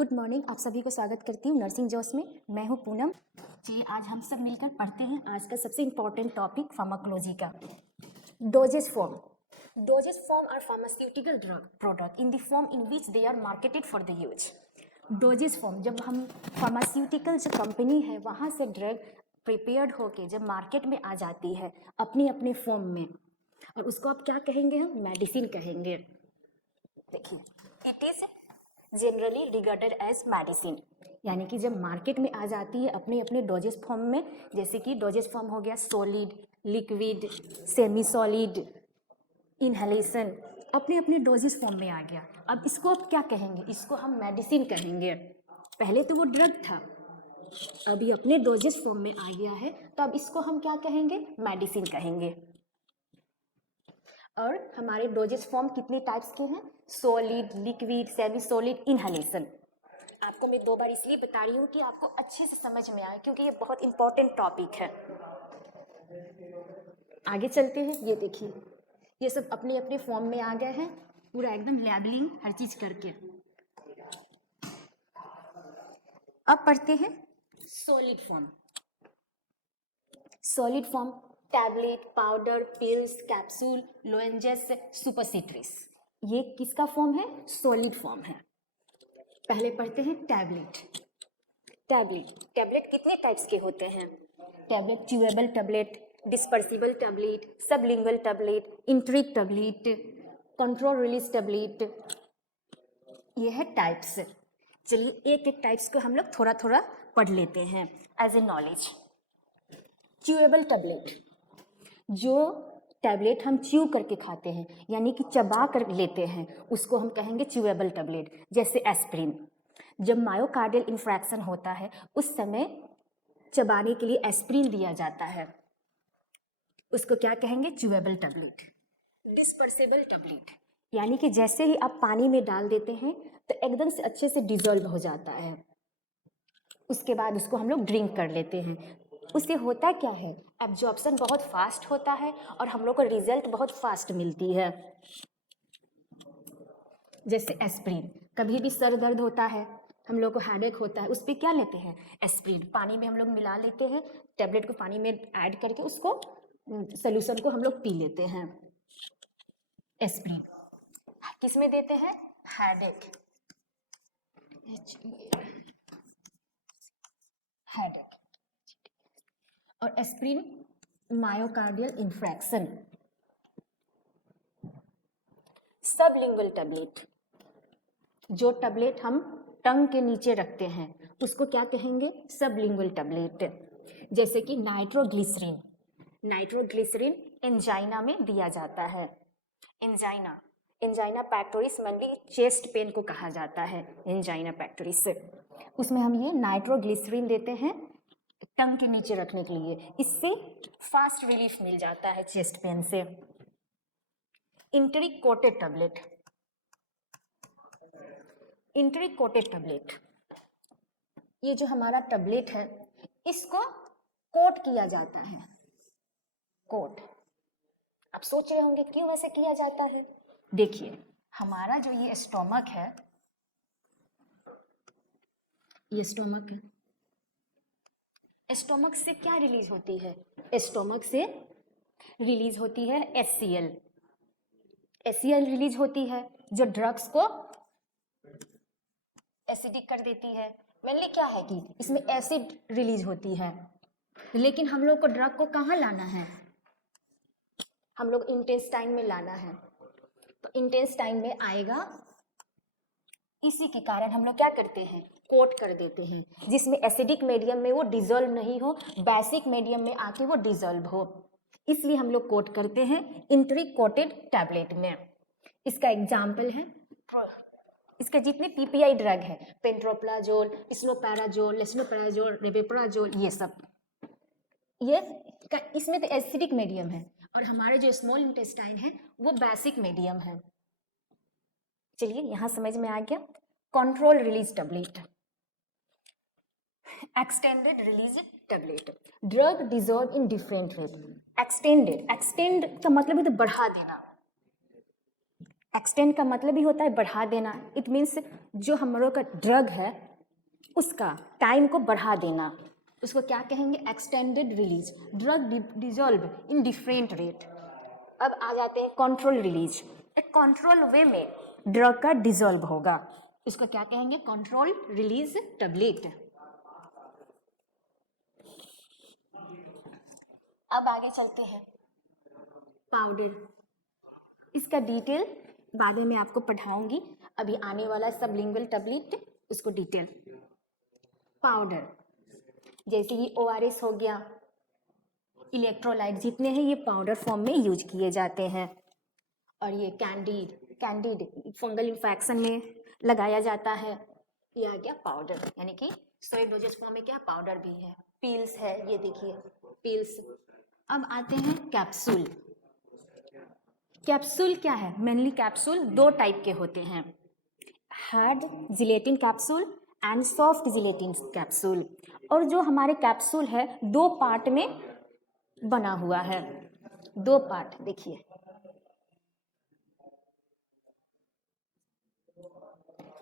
Good morning, आप सभी को स्वागत करती हूँ नर्सिंग जॉस में। मैं हूँ पूनम। चलिए आज हम सब मिलकर पढ़ते हैं आज का सबसे इम्पॉर्टेंट टॉपिक फार्माकोलॉजी का। Dosage form are pharmaceutical drug product in the form in which they are marketed for the use. Dosage form, जब हम फार्मास्यूटिकल जो कंपनी है वहाँ से ड्रग प्रिपेयर्ड होके जब मार्केट में आ जाती है अपनी अपने फॉर्म में, और उसको आप क्या कहेंगे? हम मेडिसिन कहेंगे। देखिए, it is generally regarded as medicine, यानी कि जब मार्केट में आ जाती है अपने अपने डोजेस फॉर्म में, जैसे कि डोजेस फॉर्म हो गया solid, liquid, semi solid, inhalation, अपने अपने डोजेस फॉर्म में आ गया। अब इसको आप क्या कहेंगे? इसको हम मेडिसिन कहेंगे। पहले तो वो ड्रग था, अभी अपने डोजेस फॉर्म में आ गया है, तो अब इसको हम क्या कहेंगे? मेडिसिन कहेंगे। और हमारे डोजेस फॉर्म कितने टाइप्स के हैं? Solid, liquid, semi solid, inhalation. आपको मैं 2 बार इसलिए बता रही हूँ कि आपको अच्छे से समझ में आए, क्योंकि ये बहुत इंपॉर्टेंट टॉपिक है। आगे चलते हैं। ये देखिए, ये सब अपने अपने फॉर्म में आ गए हैं, पूरा एकदम लेबलिंग हर चीज करके। अब पढ़ते हैं solid form. Solid form tablet, powder, pills, capsule, lozenges, suppositories, ये किसका फॉर्म है? सॉलिड फॉर्म है। पहले पढ़ते हैं टैबलेट। टैबलेट कितने टाइप्स के होते हैं? Tablet chewable tablet, dispersible tablet, sublingual tablet, enteric tablet, control release tablet, ये है टाइप्स। चलिए एक एक टाइप्स को हम लोग थोड़ा थोड़ा पढ़ लेते हैं as a knowledge. Chewable tablet, जो टैबलेट हम च्यू करके खाते हैं, यानी कि चबा कर लेते हैं, उसको हम कहेंगे च्यूएबल टैबलेट। जैसे एस्प्रिन, जब मायोकार्डियल इंफ्रैक्शन होता है उस समय चबाने के लिए एस्प्रिन दिया जाता है, उसको क्या कहेंगे? Chewable tablet. डिस्पर्सेबल टैबलेट, यानी कि जैसे ही आप पानी में डाल देते हैं तो एकदम से अच्छे से डिजोल्व हो जाता है, उसके बाद उसको हम लोग ड्रिंक कर लेते हैं। उससे होता क्या है? एब्जॉर्प्शन बहुत फास्ट होता है और हम लोग को रिजल्ट बहुत फास्ट मिलती है। जैसे एस्प्रिन, कभी भी सर दर्द होता है, हम लोग को हेडेक होता है, उस पर क्या लेते हैं? एस्प्रिन। पानी में हम लोग मिला लेते हैं, टैबलेट को पानी में ऐड करके उसको सोल्यूशन को हम लोग पी लेते हैं। एस्प्रिन किस में देते हैं? Headache, headache. और aspirin myocardial infarction. Sublingual tablet, जो टैबलेट हम टंग के नीचे रखते हैं उसको क्या कहेंगे? Sublingual tablet. जैसे कि नाइट्रोग्लिसरीन, नाइट्रोग्लिसरीन एंजाइना में दिया जाता है। Angina pectoris mainly chest pain को कहा जाता है, एंजाइना पैक्टोरिस। उसमें हम ये नाइट्रोग्लिसरीन देते हैं टंग के नीचे रखने के लिए, इससे फास्ट रिलीफ मिल जाता है चेस्ट पेन से। इंट्रिक कोटेड टैबलेट, इंट्रिक कोटेड टैबलेट, ये जो हमारा टैबलेट है इसको कोट किया जाता है। कोट, आप सोच रहे होंगे क्यों ऐसे किया जाता है? देखिए, हमारा जो ये स्टोमक है, ये स्टोमक है, स्टोमक से क्या रिलीज होती है? स्टोमक से रिलीज होती है HCl। HCl रिलीज होती है जो ड्रग्स को एसिडिक कर देती है। मेनली क्या है कि इसमें एसिड रिलीज होती है, लेकिन हम लोग को ड्रग को कहाँ लाना है? हम लोग इंटेस्टाइन में लाना है, तो इंटेस्टाइन में आएगा, इसी के कारण हम लोग क्या करते हैं? कोट कर देते हैं, जिसमें एसिडिक मीडियम में वो डिजोल्व नहीं हो, बेसिक मीडियम में आके वो डिजोल्व हो, इसलिए हम लोग कोट करते हैं इंट्रिक कोटेड टैबलेट में। इसका एग्जाम्पल है, इसके जितने पीपीआई ड्रग है, पेंट्रोप्लाजोल, स्लोपैराजोल, लेस्नोपैराजोल, रेबेप्राजोल, ये सब, ये इसमें तो एसिडिक मीडियम है, और हमारे जो स्मॉल इंटेस्टाइन है वो बेसिक मीडियम है। चलिए यहाँ समझ में आ गया। Control release tablet, extended release tablet, drug dissolve in different rate. Extended, extend का मतलब है तो बढ़ा देना, एक्सटेंड का मतलब ही होता है बढ़ा देना। इट मीन्स जो हम लोग का ड्रग है उसका टाइम को बढ़ा देना, उसको क्या कहेंगे? Extended release. Drug dissolve in different rate. अब आ जाते हैं कंट्रोल रिलीज। एक कंट्रोल वे में ड्रग का डिजॉल्व होगा, इसको क्या कहेंगे? Control release tablet. अब आगे चलते हैं पाउडर। इसका डिटेल बाद में मैं आपको पढ़ाऊंगी, अभी आने वाला सबलिंगुअल टेबलेट उसको डिटेल। पाउडर जैसे ये ORS हो गया, इलेक्ट्रोलाइट जितने हैं ये पाउडर फॉर्म में यूज किए जाते हैं। और ये कैंडिड फंगल इन्फेक्शन में लगाया जाता है। ये आ गया पाउडर, यानी कि सॉलिड डोजेज फॉर्म में क्या पाउडर भी है। पिल्स है, ये देखिए पिल्स। अब आते हैं कैप्सूल। कैप्सूल क्या है? मेनली कैप्सूल दो टाइप के होते हैं, hard gelatin capsule and soft gelatin capsule. और जो हमारे कैप्सूल है दो पार्ट में बना हुआ है, दो पार्ट देखिए,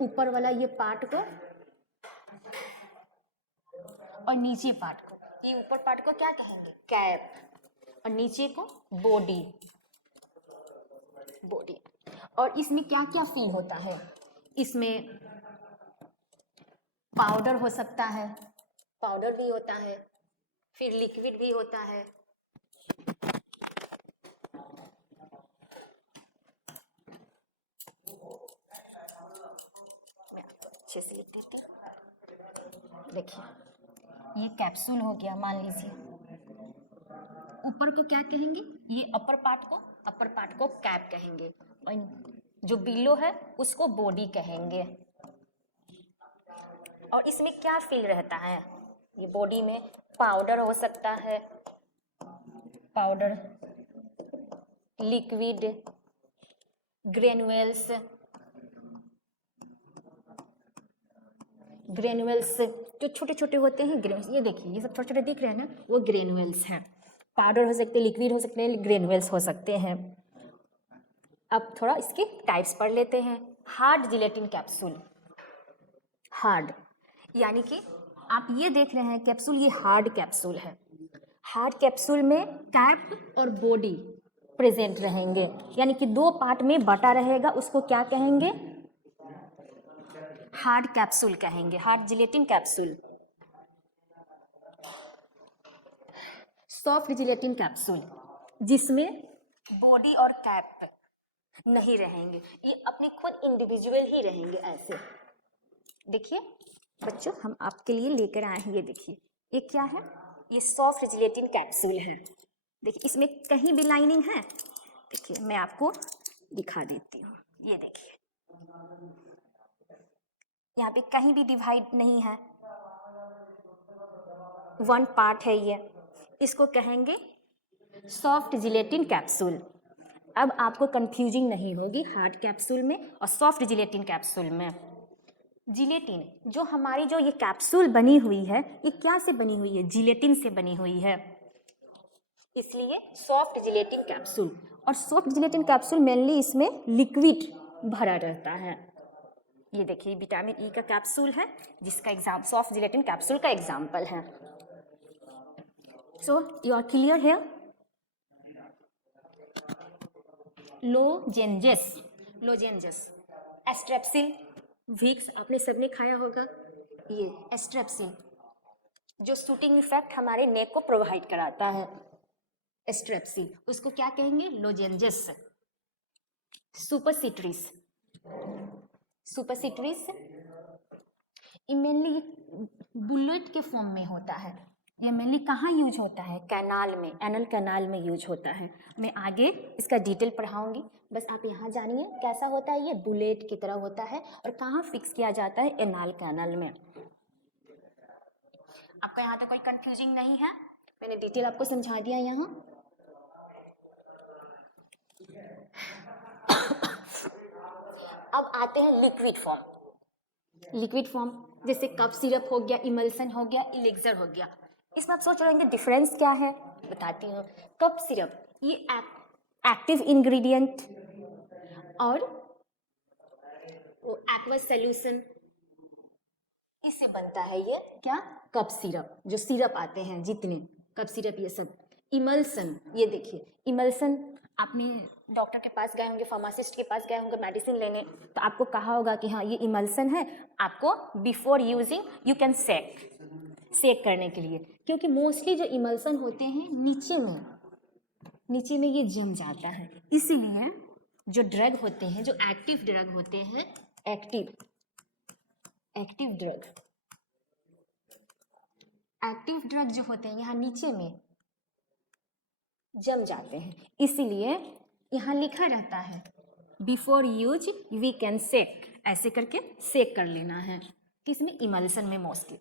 ऊपर वाला ये पार्ट को और नीचे पार्ट को। ये ऊपर पार्ट को क्या कहेंगे? कैप, और नीचे को बॉडी। और इसमें क्या क्या फील होता है? इसमें पाउडर हो सकता है, पाउडर भी होता है, फिर लिक्विड भी होता है। मैं आपको अच्छे से लिख देती हूँ। देखिए ये कैप्सूल हो गया, मान लीजिए ऊपर को क्या कहेंगे? ये अपर पार्ट को कैप कहेंगे, और जो बिलो है उसको बॉडी कहेंगे। और इसमें क्या फील रहता है? ये बॉडी में पाउडर हो सकता है, पाउडर, लिक्विड, ग्रेनुअल्स जो छोटे छोटे होते हैं, ग्रेनुअल्स। ये देखिए ये सब छोटे छोटे दिख रहे हैं ना, वो ग्रेनुअल्स हैं। पाउडर हो सकते हैं, लिक्विड हो सकते हैं, ग्रेनुअल्स हो सकते हैं। अब थोड़ा इसके टाइप्स पढ़ लेते हैं। Hard gelatin capsule. हार्ड यानी कि आप ये देख रहे हैं कैप्सूल, ये हार्ड कैप्सूल है। हार्ड कैप्सूल में कैप और बॉडी प्रेजेंट रहेंगे, यानी कि दो पार्ट में बटा रहेगा, उसको क्या कहेंगे? हार्ड कैप्सूल कहेंगे, hard gelatin capsule. Soft gelatin capsule जिसमें बॉडी और कैप नहीं रहेंगे, ये अपने खुद इंडिविजुअल ही रहेंगे। ऐसे देखिए बच्चों, हम आपके लिए लेकर आए हैं, ये देखिए ये क्या है? ये सॉफ्ट जिलेटिन कैप्सूल है। देखिए इसमें कहीं भी लाइनिंग है, देखिए मैं आपको दिखा देती हूँ। ये देखिए यहाँ पे कहीं भी डिवाइड नहीं है, वन पार्ट है ये। इसको कहेंगे सॉफ्ट जिलेटिन कैप्सूल। अब आपको कंफ्यूजिंग नहीं होगी हार्ड कैप्सूल में और सॉफ्ट जिलेटिन कैप्सूल में। जिलेटिन जो हमारी जो ये कैप्सूल बनी हुई है, ये क्या से बनी हुई है? जिलेटिन से बनी हुई है, इसलिए सॉफ्ट जिलेटिन कैप्सूल। और सॉफ्ट जिलेटिन कैप्सूल मेनली इसमें लिक्विड भरा रहता है। ये देखिए विटामिन ई का कैप्सूल है, जिसका एग्जाम सॉफ्ट जिलेटिन कैप्सूल का एग्जाम्पल है। So you are clear here? Lozenges, Strepsil, Vicks आपने सबने खाया होगा। ये एस्ट्रेप्सिल जो शूटिंग इफेक्ट हमारे नेक को प्रोवाइड कराता है, एस्ट्रेप्सिल, उसको क्या कहेंगे? लोजेंजस। सुपरसिट्रिस मेनली बुलेट के फॉर्म में होता है। ये मेनली कहाँ यूज होता है? कैनाल में, एनल कैनाल में यूज होता है। मैं आगे इसका डिटेल पढ़ाऊंगी, बस आप यहाँ जानिए कैसा होता है। ये बुलेट की तरह होता है और कहाँ फिक्स किया जाता है? एनाल कैनाल में। आपको यहाँ तक कोई कंफ्यूजिंग नहीं है? मैंने डिटेल आपको समझा दिया यहाँ। अब आते हैं लिक्विड फॉर्म। जैसे कफ सिरप हो गया, इमल्सन हो गया, इलेक्सर हो गया। इसमें आप सोच रहे होंगे डिफरेंस क्या है, बताती हूँ। कफ सिरप ये एक्टिव इंग्रेडिएंट और एक्वस सोल्यूशन, इससे बनता है ये क्या, कप सिरप, जो सिरप आते हैं जितने कप सिरप ये सब। इमल्सन, ये देखिए इमल्सन, आपने डॉक्टर के पास गए होंगे, फार्मासिस्ट के पास गए होंगे मेडिसिन लेने, तो आपको कहा होगा कि हाँ ये इमल्सन है, आपको बिफोर यूजिंग यू कैन सेक करने के लिए, क्योंकि मोस्टली जो इमल्सन होते हैं नीचे में ये जम जाता है, इसीलिए जो ड्रग होते हैं, जो एक्टिव ड्रग होते हैं, एक्टिव ड्रग जो होते हैं यहाँ नीचे में जम जाते हैं, इसीलिए यहाँ लिखा रहता है बिफोर यूज वी कैन सेक, ऐसे करके सेक कर लेना है, किसमें, इमल्सन में मोस्टली।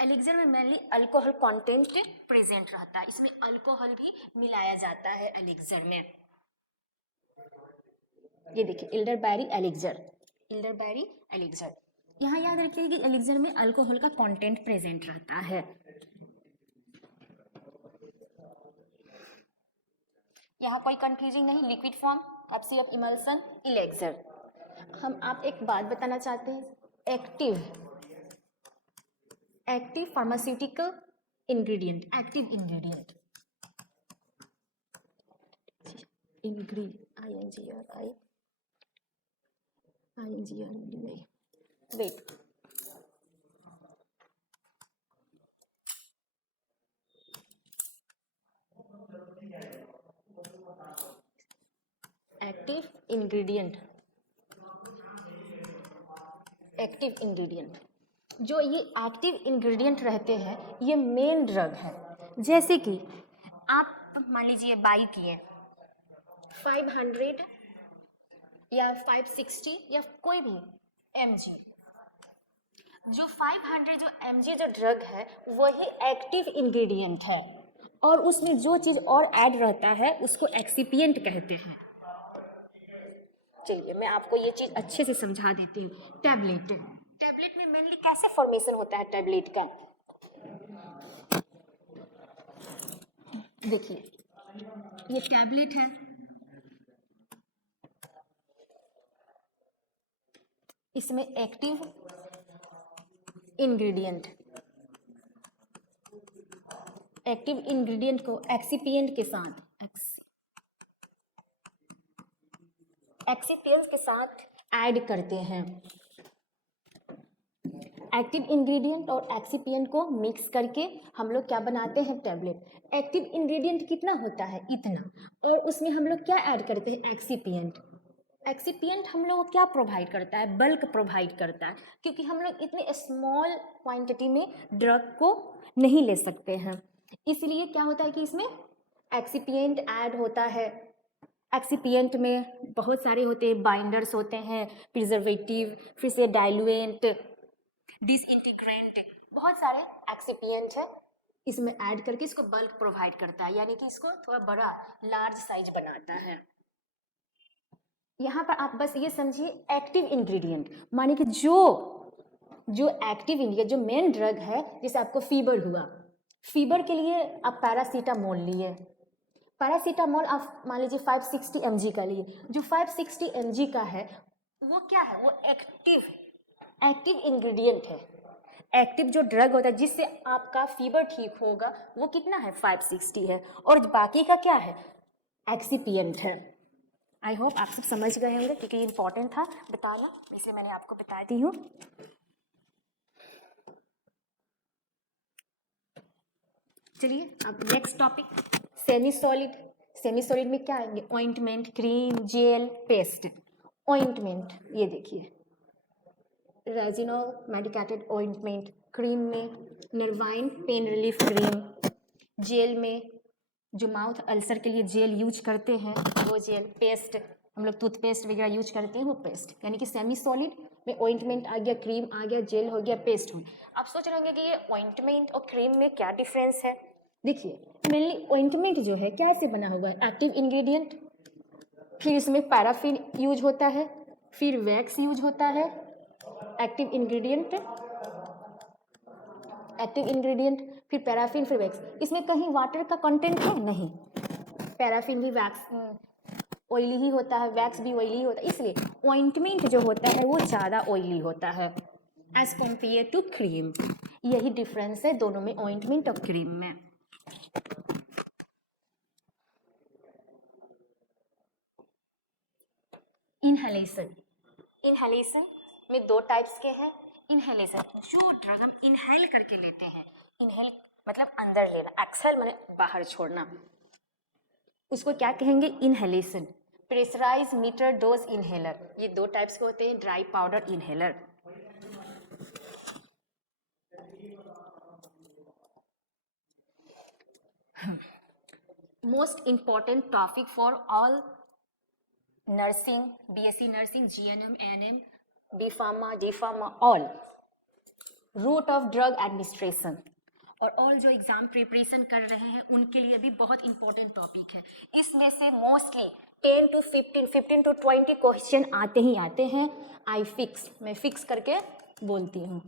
एलिक्सर में मेनली अल्कोहल कंटेंट प्रेजेंट रहता है, इसमें अल्कोहल भी मिलाया जाता है एलिक्सर में। ये देखिए एल्डरबेरी एलिक्सर, यहाँ याद रखिए कि एलिक्सर में अल्कोहल का कंटेंट प्रेजेंट रहता है। यहाँ कोई कंफ्यूजिंग नहीं, liquid form, cup syrup, emulsion, elixir. हम आप एक बात बताना चाहते हैं, active pharmaceutical ingredient, active ingredient, wet, active ingredient, जो ये एक्टिव इंग्रेडिएंट रहते हैं ये मेन ड्रग है। जैसे कि आप मान लीजिए बाई किए 500 या 560 या कोई भी mg, जो 500 जो mg जो ड्रग है वही एक्टिव इंग्रेडिएंट है, और उसमें जो चीज़ और ऐड रहता है उसको एक्सिपिएंट कहते हैं। चलिए मैं आपको ये चीज़ अच्छे से समझा देती हूँ। टैबलेट में मेनली कैसे फॉर्मेशन होता है टैबलेट का, देखिए ये टैबलेट है, इसमें एक्टिव इंग्रेडिएंट को एक्सिपिएंट के साथ ऐड करते हैं। एक्टिव इंग्रेडिएंट और एक्सिपिएंट को मिक्स करके हम लोग क्या बनाते हैं, टैबलेट। एक्टिव इंग्रेडिएंट कितना होता है, इतना, और उसमें हम लोग क्या ऐड करते हैं, एक्सिपिएंट हम लोग को क्या प्रोवाइड करता है, बल्क प्रोवाइड करता है, क्योंकि हम लोग इतने स्मॉल क्वांटिटी में ड्रग को नहीं ले सकते हैं, इसलिए क्या होता है कि इसमें एक्सिपिएंट ऐड होता है। एक्सिपिएंट में बहुत सारे होते हैं, बाइंडर्स होते हैं, प्रिजर्वेटिव, फिर से डाइल्यूएंट, डिसइंटीग्रेंट, बहुत सारे एक्सिपिएंट है, इसमें ऐड करके इसको बल्क प्रोवाइड करता है, यानी कि इसको थोड़ा बड़ा लार्ज साइज बनाता है। यहाँ पर आप बस ये समझिए एक्टिव इंग्रेडिएंट माने कि जो एक्टिव इंग्रेडिएंट, जो मेन ड्रग है, जैसे आपको फीवर हुआ, फीवर के लिए आप पैरासीटामोल लिए, पैरासीटामोल आप मान लीजिए 560 mg का लिए, जो 560 mg का है वो क्या है, वो एक्टिव इंग्रेडिएंट है। एक्टिव जो ड्रग होता है जिससे आपका फीवर ठीक होगा वो कितना है, 560 है, और बाकी का क्या है, एक्सिपिएंट है। आई होप आप सब समझ गए होंगे, क्योंकि ये इंपॉर्टेंट था बताना, इसलिए मैंने आपको बता दी हूँ। चलिए अब नेक्स्ट टॉपिक, सेमी सॉलिड में क्या आएंगे, ointment, cream, gel, paste. Ointment ये देखिए रेजिनॉल मेडिकेटेड ऑइंटमेंट, क्रीम में Nervine pain relief cream, gel में जो माउथ अल्सर के लिए जेल यूज करते हैं वो जेल, पेस्ट हम लोग टूथपेस्ट वगैरह यूज करते हैं वो पेस्ट, यानी कि सेमी सॉलिड में ऑइंटमेंट आ गया, क्रीम आ गया, जेल हो गया, पेस्ट हो गया। आप सोच रहे होंगे कि ये ऑइंटमेंट और क्रीम में क्या डिफरेंस है। देखिए मेनली ऑइंटमेंट जो है क्या से बना हुआ है, एक्टिव इंग्रेडिएंट, फिर इसमें पैराफिन यूज होता है, फिर वैक्स यूज होता है, एक्टिव इंग्रेडिएंट, फिर पैराफिन, फिर वैक्स। इसमें कहीं वाटर का कंटेंट है नहीं, पैराफिन भी वैक्स ऑयली ही होता है, वैक्स भी ऑयली होता है, इसलिए ऑइंटमेंट जो होता है वो ज़्यादा ऑयली होता है एज कम्पेयर टू क्रीम। यही डिफरेंस है दोनों में, ऑइंटमेंट और क्रीम में। इनहेलेशन, इनहेलेशन में दो टाइप्स के हैं। इनहेलेशन जो ड्रग हम इनहेल करके लेते हैं, इनहेल मतलब अंदर लेना, एक्सहेल मतलब बाहर छोड़ना, उसको क्या कहेंगे? Inhalation. Pressurise meter dose inhaler, ये दो टाइप्स के होते हैं, dry powder inhaler. Most important topic for all nursing, BSc nursing, GNM, ANM, B pharma, D pharma, all route of drug administration. और ऑल जो एग्जाम प्रिपरेशन कर रहे हैं उनके लिए भी बहुत इंपॉर्टेंट टॉपिक है। इसमें से मोस्टली 10 to 15 to 20 क्वेश्चन आते ही आते हैं। आई फिक्स, मैं फिक्स करके बोलती हूँ।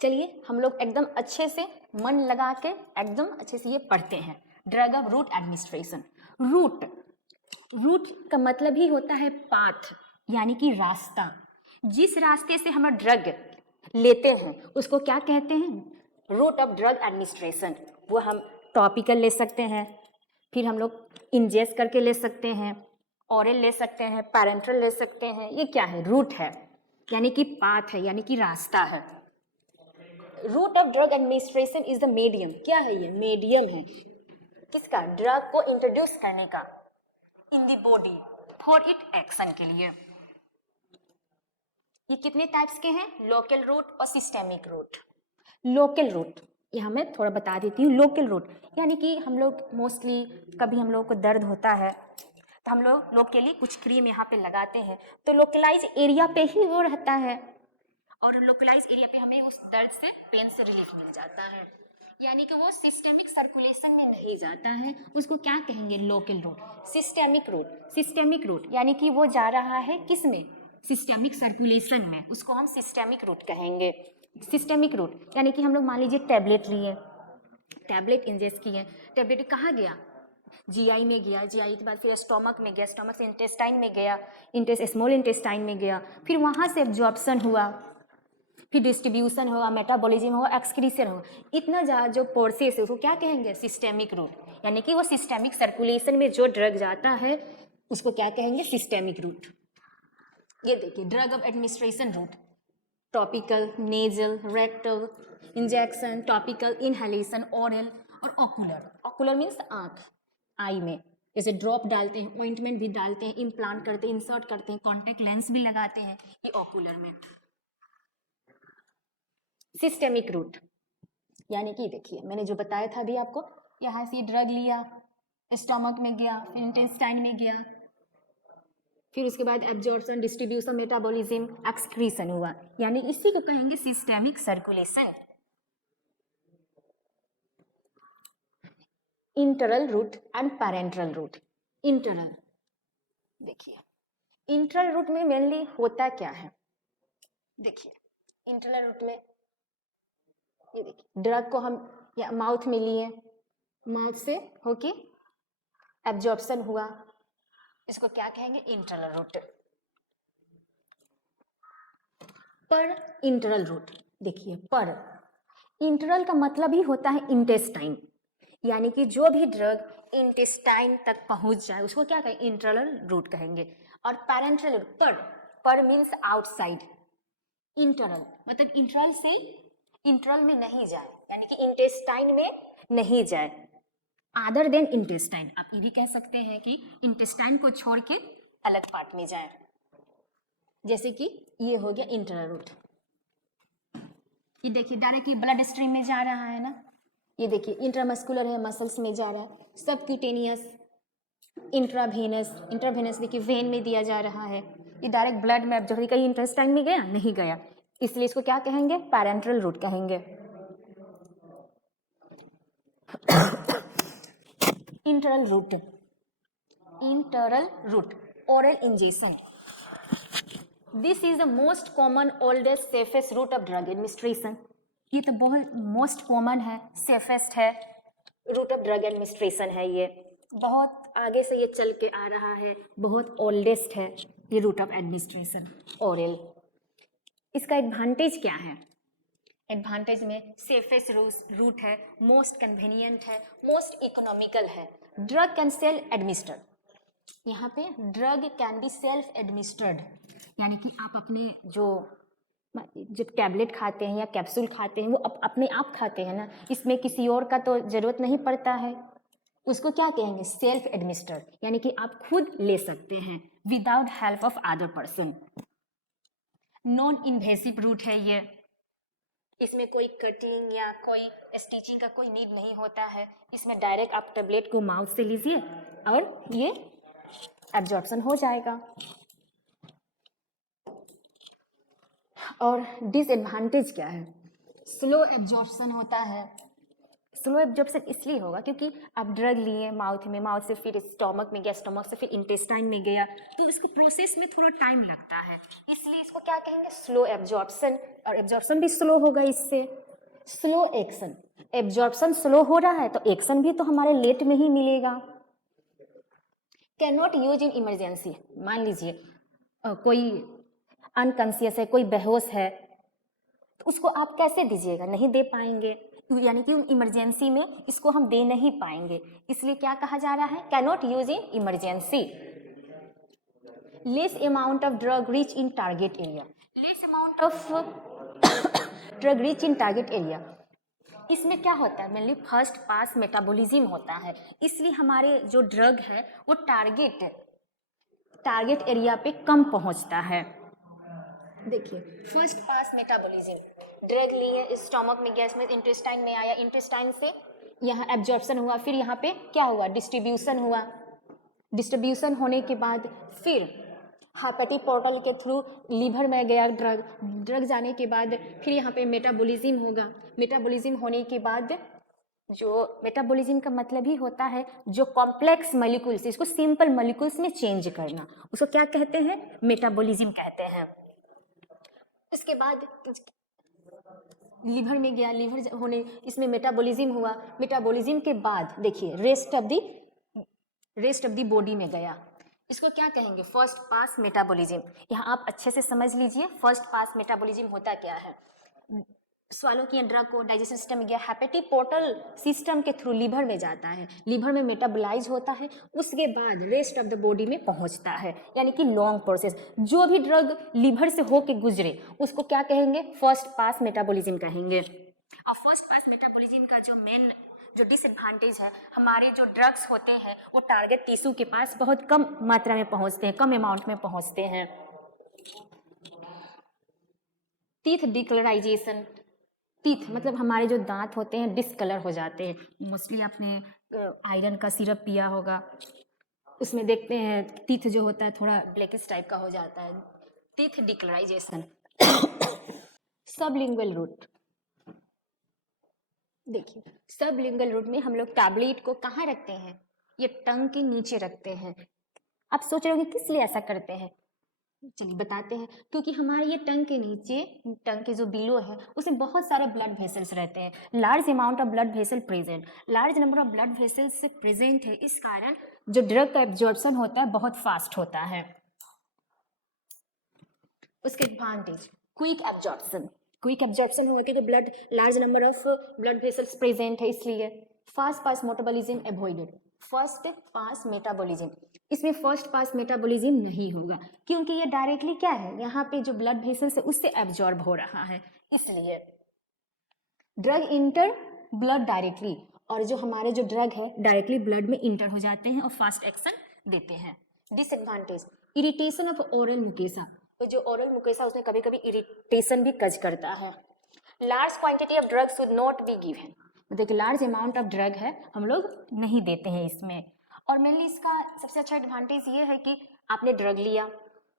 चलिए हम लोग एकदम अच्छे से मन लगा के एकदम अच्छे से ये पढ़ते हैं। Drug of route administration. Route, route का मतलब ही होता है पाथ, यानी कि रास्ता। जिस रास्ते से हम ड्रग लेते हैं उसको क्या कहते हैं? Route of drug administration. वो हम टॉपिकल ले सकते हैं, फिर हम लोग इंजेस्ट करके ले सकते हैं, ऑरल ले सकते हैं, पैरेंटल ले सकते हैं। ये क्या है? रूट है, यानी कि पाथ है, यानी कि रास्ता है। Route of drug administration is the medium. क्या है ये? मीडियम है किसका? ड्रग को इंट्रोड्यूस करने का in the body for it action के लिए। ये कितने टाइप्स के हैं? लोकल रूट और सिस्टेमिक रूट। लोकल रूट यहाँ मैं थोड़ा बता देती हूँ। लोकल रूट यानी कि हम लोग मोस्टली कभी हम लोग को दर्द होता है तो हम लोग लोकली कुछ क्रीम यहाँ पे लगाते हैं, तो लोकलाइज एरिया पे ही वो रहता है और लोकलाइज एरिया पे हमें उस दर्द से, पेन से रिलीफ मिल जाता है, यानी कि वो सिस्टेमिक सर्कुलेशन में नहीं जाता है। उसको क्या कहेंगे? Local route. Systemic route, systemic route यानी कि वो जा रहा है किस में? सिस्टेमिक सर्कुलेशन में, उसको हम सिस्टेमिक रूट कहेंगे। सिस्टेमिक रूट यानी कि हम लोग मान लीजिए टैबलेट लिए, टैबलेट इंजेस्ट किए, टैबलेट कहाँ गया? जीआई में गया, जीआई के बाद फिर स्टोमक में गया, स्टोमक से इंटेस्टाइन में गया, स्मॉल इंटेस्टाइन में गया, फिर वहाँ से एब्जॉर्प्शन हुआ, फिर डिस्ट्रीब्यूशन होगा, मेटाबॉलिज्म होगा, एक्सक्रीशन होगा। इतना जो प्रोसेस है उसको क्या कहेंगे? Systemic route. यानी कि वो सिस्टेमिक सर्कुलेशन में जो ड्रग जाता है उसको क्या कहेंगे? Systemic route. ये देखिए drug of administration route, topical, nasal, rectal, injection, topical, inhalation, oral और ऑकुलर। ऑकुलर मीन्स आँख, आई में, जैसे ड्रॉप डालते हैं, ऑइंटमेंट भी डालते हैं, इम्प्लांट करते हैं, इंसर्ट करते हैं, कॉन्टेक्ट लेंस भी लगाते हैं, ये ऑकुलर में। सिस्टेमिक रूट यानी कि देखिए मैंने जो बताया था अभी आपको, यहाँ से ड्रग लिया, स्टमक में गया, फिर इंटेस्टाइन में गया, फिर उसके बाद एब्जॉर्प्शन, डिस्ट्रीब्यूशन, मेटाबॉलिज्म, एक्सक्रीशन हुआ, यानी इसी को कहेंगे systemic circulation. Enteral route and parenteral route. Enteral, देखिए इंटरल रूट में मेनली होता क्या है? देखिए इंटरल रूट में ये देखिए ड्रग को हम या माउथ में लिए, माउथ से होके एब्जॉर्प्शन हुआ, इसको क्या कहेंगे? Enteral route. पर इंटरल रूट, देखिए पर इंटरल का मतलब ही होता है इंटेस्टाइन, यानी कि जो भी ड्रग इंटेस्टाइन तक पहुंच जाए उसको क्या कहेंगे? इंटरल रूट कहेंगे। और पैरेंटल रूट, पर मीन्स आउटसाइड, इंटरल मतलब इंटरल से इंटरल में नहीं जाए, यानी कि इंटेस्टाइन में नहीं जाए, अदर देन इंटेस्टाइन। आप ये भी कह सकते हैं कि इंटेस्टाइन को छोड़ के अलग पार्ट में जाए, जैसे कि ये हो गया इंटरल रूट। ये देखिए डायरेक्टली ब्लड स्ट्रीम में जा रहा है ना, ये देखिए इंट्रामस्कुलर है, मसल्स में जा रहा है, सबक्यूटेनियस, इंट्रावेनस, इंट्रावेनस देखिए वेन में दिया जा रहा है, ये डायरेक्ट ब्लड में जो कहीं इंटेस्टाइन में गया नहीं गया, इसलिए इसको क्या कहेंगे? पैरेंटल रूट कहेंगे। Enteral route, enteral route, oral injection. This is the most common, oldest, safest route of drug administration. ये तो बहुत मोस्ट कॉमन है, सेफेस्ट है, रूट ऑफ ड्रग एडमिनिस्ट्रेशन है। ये बहुत आगे से ये चल के आ रहा है, बहुत ओल्डेस्ट है ये रूट ऑफ एडमिनिस्ट्रेशन ओरल। इसका एडवांटेज क्या है? एडवांटेज में सेफेस्ट रूट है, मोस्ट कन्वीनियंट है, मोस्ट इकोनॉमिकल है। ड्रग कैन सेल्फ एडमिनिस्टर्ड, यहाँ पे drug can be self administered, यानी कि आप अपने जो टैबलेट खाते हैं या कैप्सूल खाते हैं वो अपने आप खाते हैं ना, इसमें किसी और का तो ज़रूरत नहीं पड़ता है। उसको क्या कहेंगे? सेल्फ एडमिनिस्टर्ड, यानी कि आप खुद ले सकते हैं without help of other person. Non invasive route है ये, इसमें कोई कटिंग या कोई स्टिचिंग का कोई नीड नहीं होता है। इसमें डायरेक्ट आप टैबलेट को माउथ से लीजिए और ये एब्जॉर्प्शन हो जाएगा। और डिसएडवांटेज क्या है? स्लो एब्जॉर्प्शन होता है। स्लो एब्जॉर्प्शन इसलिए होगा क्योंकि आप ड्रग लिए माउथ में, माउथ से फिर स्टोमक में गया, स्टोमक से फिर इंटेस्टाइन में गया, तो इसको प्रोसेस में थोड़ा टाइम लगता है, इसलिए इसको क्या कहेंगे? Slow absorption. और एब्जॉर्प्शन भी स्लो होगा इससे। स्लो एक्शन, एब्जॉर्प्शन स्लो हो रहा है तो एक्शन भी तो हमारे लेट में ही मिलेगा। Can not use in emergency, मान लीजिए कोई अनकॉन्शियस है, कोई बेहोश है, तो उसको आप कैसे दीजिएगा? नहीं दे पाएंगे, यानी कि इमरजेंसी में इसको हम दे नहीं पाएंगे, इसलिए क्या कहा जा रहा है? Can not use in emergency. Less amount of drug reach in target area, less amount of drug reach in target area, इसमें क्या होता है? मेनली फर्स्ट पास मेटाबॉलिज्म होता है, इसलिए हमारे जो ड्रग है वो टारगेट एरिया पे कम पहुंचता है। देखिए, फर्स्ट पास मेटाबॉलिज्म, ड्रग लिए, स्टोमक में, गैस में, इंटेस्टाइन में आया, इंटेस्टाइन से यहाँ एब्जॉर्प्शन हुआ, फिर यहाँ पे क्या हुआ? डिस्ट्रीब्यूशन हुआ। डिस्ट्रीब्यूशन होने के बाद फिर हेपेटिक पोर्टल के थ्रू लीवर में गया ड्रग जाने के बाद फिर यहाँ पे मेटाबॉलिज्म होगा। मेटाबॉलिज्म होने के बाद, जो मेटाबॉलिज्म का मतलब ही होता है जो कॉम्प्लेक्स मॉलिक्यूल्स, इसको सिंपल मॉलिक्यूल्स में चेंज करना, उसको क्या कहते हैं? मेटाबॉलिज्म कहते हैं। इसके बाद लीवर में गया, लीवर होने इसमें मेटाबॉलिज्म हुआ। मेटाबॉलिज्म के बाद देखिए रेस्ट ऑफ द बॉडी में गया, इसको क्या कहेंगे? First pass metabolism. यहाँ आप अच्छे से समझ लीजिए फर्स्ट पास मेटाबॉलिज्म होता क्या है। स्वालो किया ड्रग को, डाइजेशन सिस्टम में गया, हेपेटिक पोर्टल सिस्टम के थ्रू लीवर में जाता है, लीवर में मेटाबोलाइज होता है, उसके बाद रेस्ट ऑफ द बॉडी में पहुंचता है, यानी कि लॉन्ग प्रोसेस। जो भी ड्रग लीवर से होके गुजरे उसको क्या कहेंगे? फर्स्ट पास मेटाबॉलिज्म कहेंगे। और फर्स्ट पास मेटाबॉलिज्म का जो डिसएडवांटेज है, हमारे जो ड्रग्स होते हैं वो टारगेट टिश्यू के पास बहुत कम मात्रा में पहुंचते हैं, कम अमाउंट में पहुंचते हैं। टीथ डिकलराइजेशन, टीथ मतलब हमारे जो दांत होते हैं डिसकलर हो जाते हैं। मोस्टली आपने आयरन का सिरप पिया होगा, उसमें देखते हैं टीथ जो होता है थोड़ा ब्लैकिश टाइप का हो जाता है। टीथ डिकलराइजेशन। सबलिंगुअल रूट, देखिए सबलिंगुअल रूट में हम लोग टैबलेट को कहाँ रखते हैं? ये टंग के नीचे रखते हैं। आप सोच रहे होंगे किस लिए ऐसा करते हैं? चलिए बताते हैं। क्योंकि हमारे ये टंग के नीचे, टंग के जो बिलो है उसमें बहुत सारे ब्लड वेसल्स रहते हैं, large amount of blood vessel present, large number of blood vessels present है, इस कारण जो ड्रग का एब्जॉर्प्शन होता है बहुत फास्ट होता है। उसके एडवांटेज, क्विक एब्जॉर्प्शन हुआ क्योंकि blood large number of blood vessels present है, इसलिए fast pass metabolism avoided, first pass metabolism, इसमें फर्स्ट पास मेटाबॉलिज्म नहीं होगा क्योंकि ये डायरेक्टली क्या है, यहाँ पे जो ब्लड वेसल्स है उससे एब्जॉर्ब हो रहा है, इसलिए ड्रग इंटर ब्लड डायरेक्टली, और जो हमारे जो ड्रग है डायरेक्टली ब्लड में इंटर हो जाते हैं और फास्ट एक्शन देते हैं। डिसएडवांटेज, इरिटेशन ऑफ ओरल मुकेसा, तो जो ओरल मुकेसा उसमें कभी कभी इरिटेशन भी कज करता है। Large quantity of drug should not be given, देखिए लार्ज अमाउंट ऑफ ड्रग है हम लोग नहीं देते हैं इसमें। और मेनली इसका सबसे अच्छा एडवांटेज ये है कि आपने ड्रग लिया,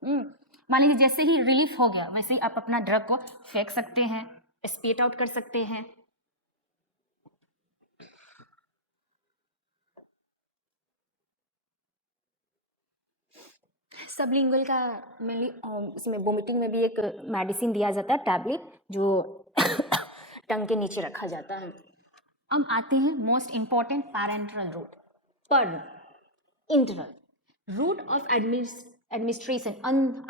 मान लीजिए जैसे ही रिलीफ हो गया वैसे ही आप अपना ड्रग को फेंक सकते हैं, स्पेट आउट कर सकते हैं। सबलिंगुअल का मेनली इसमें वोमिटिंग में भी एक मेडिसिन दिया जाता है, टैबलेट, जो टंग के नीचे रखा जाता है। अब आते हैं मोस्ट इंपॉर्टेंट पैरेंटरल रूट पर enteral route of administration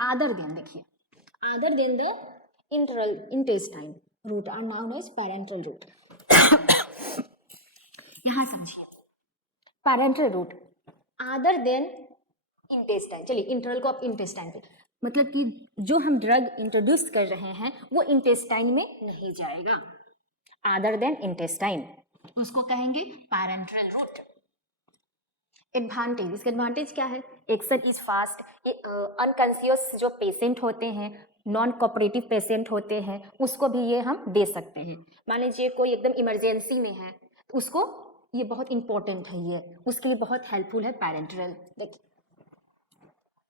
other than, देखिए other than the enteral intestine route are known as parenteral route. यहां समझिए parenteral route other than intestine, चलिए इंटरल को आप इंटेस्टाइन पे, मतलब कि जो हम ड्रग इंट्रोड्यूस कर रहे हैं वो इंटेस्टाइन में नहीं जाएगा, अदर देन इंटेस्टाइन, उसको कहेंगे पैरेंटरल रूट। एडवांटेज, इसका एडवांटेज क्या है? एक्शन इज फास्ट, अनकॉन्शियस जो पेशेंट होते हैं, नॉन कोऑपरेटिव पेशेंट होते हैं, उसको भी ये हम दे सकते हैं। मान लीजिए कोई एकदम इमरजेंसी में है तो उसको ये बहुत इंपॉर्टेंट है, ये उसके लिए बहुत हेल्पफुल है पैरेंटरल। देखिए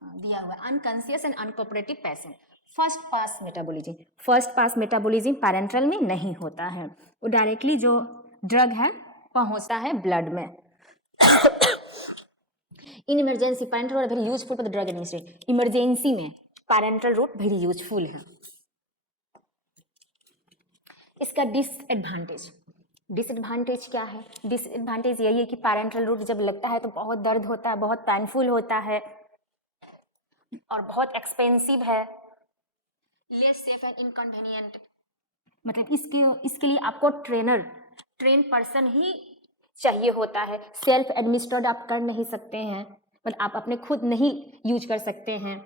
दिया हुआ unconscious and uncooperative patient, first pass metabolism, first pass metabolism parenteral में नहीं होता है, वो डायरेक्टली जो ड्रग है पहुंचता है ब्लड में। In emergency parenteral route very useful for the drug administration, emergency में पैरेंटरल रूट वेरी यूजफुल है। इसका डिसएडवांटेज, डिसएडवांटेज क्या है? डिसएडवांटेज यही है कि पैरेंटरल रूट जब लगता है तो बहुत दर्द होता है, बहुत पेनफुल होता है और बहुत एक्सपेंसिव है, लेस सेफ एंड इनकन्वीनियंट, मतलब इसके लिए आपको ट्रेन पर्सन ही चाहिए होता है, सेल्फ एडमिनिस्टर्ड आप कर नहीं सकते हैं, मतलब आप अपने खुद नहीं यूज कर सकते हैं।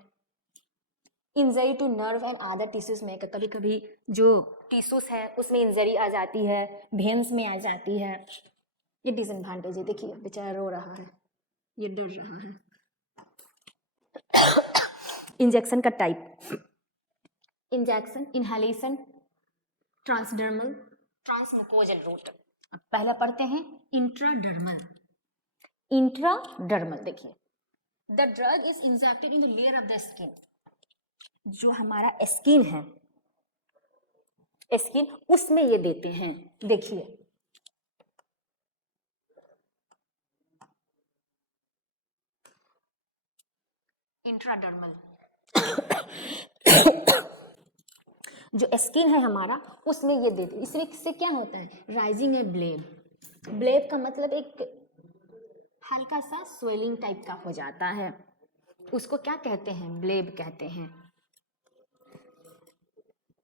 Injury to nerve and other tissues में, कभी कभी जो टिश्यूज है उसमें इंजरी आ जाती है, वेन्स में आ जाती है, ये डिसएडवांटेज है। देखिए बेचारा रो रहा है, ये डर रहा है। इंजेक्शन का type, injection, inhalation, transdermal, transmucosal route. अब पहला पढ़ते हैं इंट्राडर्मल। इंट्राडर्मल देखिए, the drug is injected in the layer of the skin, जो हमारा स्किन है, स्किन उसमें ये देते हैं। देखिए इंट्राडर्मल जो स्किन है हमारा उसमें ये देते, इससे क्या होता है? राइजिंग है ब्लेब, ब्लेब का मतलब एक हल्का सा स्वेलिंग टाइप का हो जाता है, उसको क्या कहते हैं? ब्लेब कहते हैं।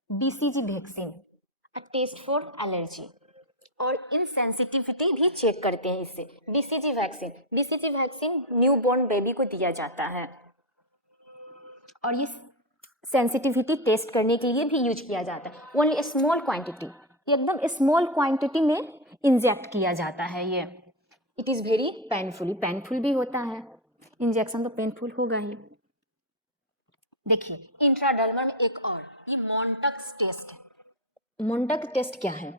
BCG vaccine, a test for allergy और इनसेंसिटिविटी भी चेक करते हैं इससे। बीसीजी वैक्सीन न्यूबॉर्न बेबी को दिया जाता है और ये सेंसिटिविटी टेस्ट करने के लिए भी यूज किया जाता है। ओनली स्मॉल क्वांटिटी, एकदम स्मॉल क्वांटिटी में इंजेक्ट किया जाता है ये। इट इज़ वेरी पेनफुल भी होता है, इंजेक्शन तो पेनफुल होगा ही। देखिए इंट्राडर्मल में एक और, ये मॉन्टक्स टेस्ट है। मॉन्टक टेस्ट क्या है?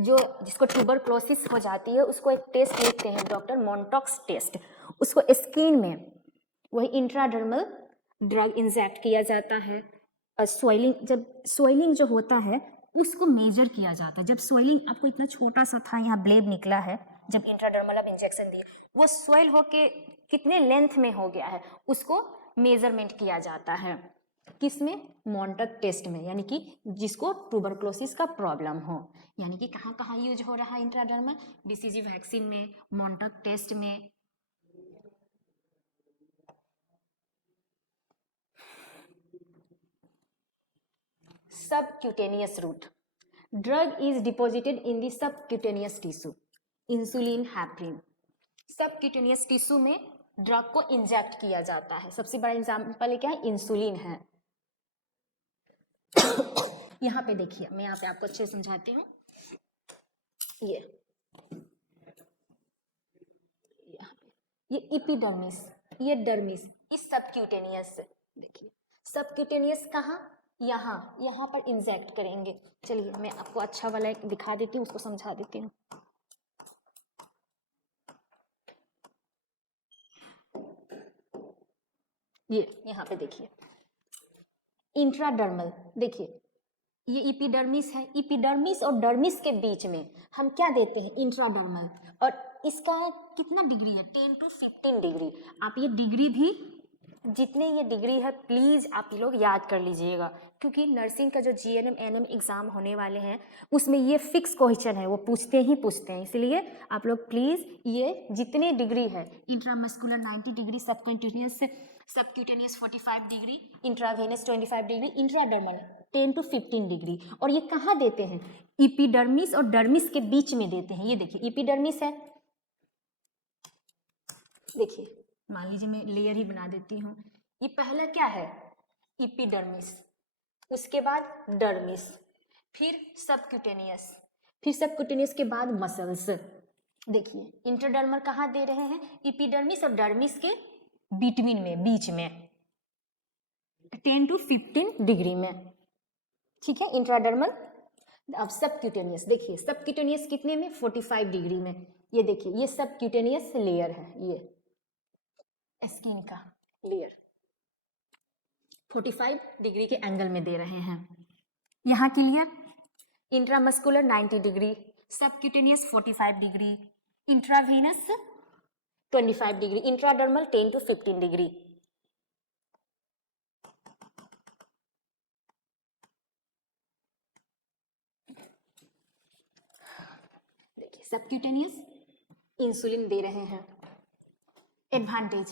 जो जिसको ट्यूबरक्लोसिस हो जाती है उसको एक टेस्ट लिखते हैं डॉक्टर, मॉन्टक्स टेस्ट, उसको स्किन में वही इंट्राडर्मल ड्रग इंजेक्ट किया जाता है। स्वेलिंग, जब स्वेलिंग जो होता है उसको मेजर किया जाता है। जब स्वेलिंग आपको इतना छोटा सा था, यहाँ ब्लेब निकला है, जब इंट्राडर्मल आप इंजेक्शन दिए वो स्वेल होके कितने लेंथ में हो गया है उसको मेजरमेंट किया जाता है। किसमें? मॉन्टक टेस्ट में, यानी कि जिसको ट्यूबरक्लोसिस का प्रॉब्लम हो। यानी कि कहाँ कहाँ यूज हो रहा है इंट्राडर्मल? बीसीजी वैक्सीन में, मॉन्टक टेस्ट में। Subcutaneous route, drug is deposited in the subcutaneous tissue, insulin, heparin. Subcutaneous tissue में ड्रग को इंजेक्ट किया जाता है। सबसे बड़ा एग्जाम्पल क्या है? इंसुलिन है। यहाँ पे देखिए, मैं यहाँ पे आपको अच्छे से समझाती हूँ। ये एपिडर्मिस, ये डर्मिस, इस सबक्यूटेनियस, देखिए सबक्यूटेनियस कहाँ? यहाँ पर इंजेक्ट करेंगे। चलिए मैं आपको अच्छा वाला एक दिखा देती हूँ, उसको समझा देती हूँ। ये यहाँ पे देखिए इंट्राडर्मल, देखिए ये एपिडर्मिस है, एपिडर्मिस और डर्मिस के बीच में हम क्या देते हैं? इंट्राडर्मल। और इसका कितना डिग्री है? 10 to 15 डिग्री। आप ये डिग्री भी जितने ये डिग्री है प्लीज़ आप लोग याद कर लीजिएगा, क्योंकि नर्सिंग का जो जीएनएम एनएम एग्ज़ाम होने वाले हैं उसमें ये फिक्स क्वेश्चन है, वो पूछते ही पूछते हैं। इसलिए आप लोग प्लीज़ ये जितने डिग्री है, intramuscular 90 degree, subcutaneous 45 degree, intravenous 25 degree, intradermal 10 to 15 degree, और ये कहाँ देते हैं? इपिडर्मिस और डर्मिस के बीच में देते हैं। ये देखिए इपिडर्मिस है, देखिए मान लीजिए मैं लेयर ही बना देती हूँ। ये पहला क्या है? इपिडर्मिस, उसके बाद डर्मिस, फिर सबक्यूटेनियस, फिर सबक्यूटेनियस के बाद मसल्स। देखिए इंट्राडर्मल कहाँ दे रहे हैं? इपिडर्मिस और डर्मिस के बिटवीन में, बीच में 10 to 15 डिग्री में, ठीक है, इंट्राडर्मल। अब सबक्यूटेनियस, देखिए सबक्यूटेनियस कितने में? 45 डिग्री में। ये देखिए ये सबक्यूटेनियस लेयर है, ये स्किन का लेयर 45 डिग्री के एंगल में दे रहे हैं। यहाँ clear? Intramuscular 90 degree, subcutaneous 45 degree, intravenous 25 degree, intradermal 10 to 15 degree. देखिए सबक्यूटेनियस इंसुलिन दे रहे हैं। Advantage,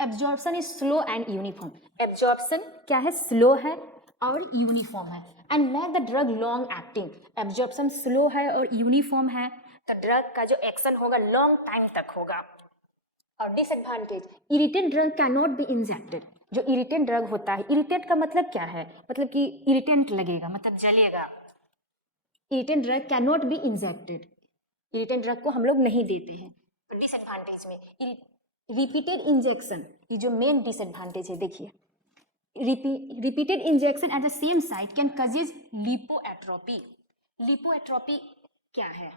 absorption is slow and uniform. Absorption क्या है? स्लो है और यूनिफॉर्म है। And make the drug long acting. Absorption slow है और यूनिफॉर्म है तो ड्रग का जो एक्शन होगा लॉन्ग टाइम तक होगा। और disadvantage, irritant drug can not be injected. जो इरिटेंट ड्रग होता है, इरिटेंट का मतलब क्या है? मतलब कि इरिटेंट लगेगा, मतलब जलेगा। Irritant drug can not be injected, irritant drug को हम लोग नहीं देते हैं। तो डिसएडवांटेज में रिपीटेड इंजेक्शन, ये जो मेन डिसएडवांटेज है, देखिए repeated injection at the same site can causes lipoatrophy. Lipoatrophy क्या है?